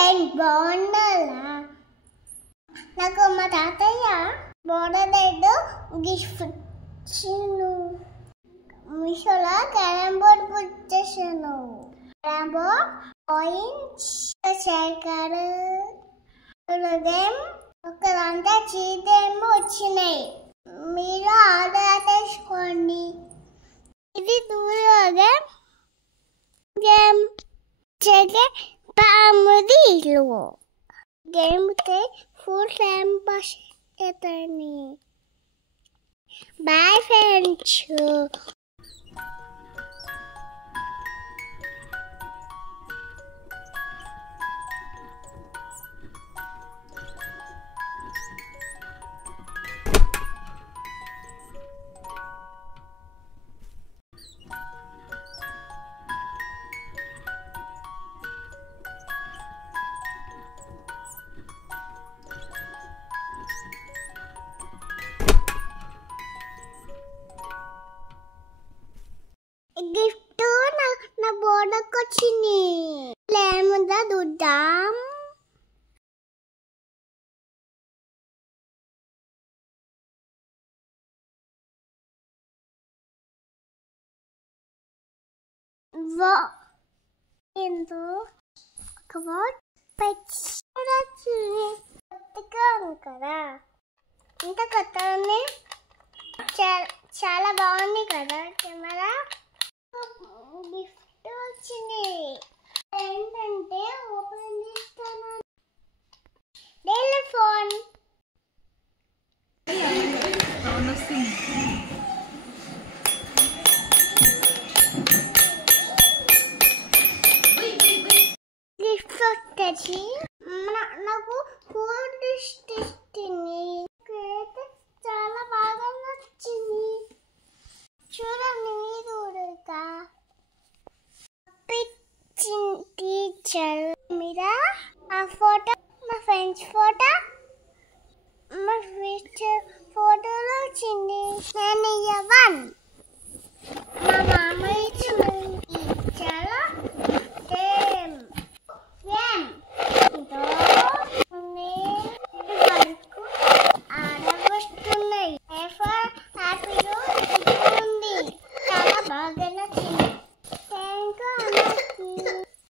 Friend బాగుండాలా. నాకు మా తాతయ్య బోర్డర్ గిఫ్ట్ ఇచ్చిండు. మీషోలో క్యారమ్ బోర్డ్ బుక్ చేశాను. క్యారమ్ బోర్డ్ పాయింట్స్ చేశారు. ఒకరంతా చీటేమో వచ్చినాయి. మీరు ఆర్డర్ చేసుకోండి. ఇది దూరంగా గేమ్ చేసే పాముది ఇల్లు. గేమ్కి ఫుల్ టైం పాస్ అవుతుంది. Boyfriends. గిఫ్ట్ నా బోర్డుకి వచ్చింది. ఏముందా చూద్దాం. ఏందో కొత్తగా ఉంది కదా. ఇంత కొత్తగా చాలా బాగుంది కదా. కెమెరా గిఫ్ట్ వచ్చింది. ఏంటంటే ఓపెన్ చేస్తాను. టెలిఫోన్. గిఫ్ట్ వచ్చేసి నాకు ఫుడ్ ఇస్తుంది. చాలా బాగా నచ్చింది. చూడండి.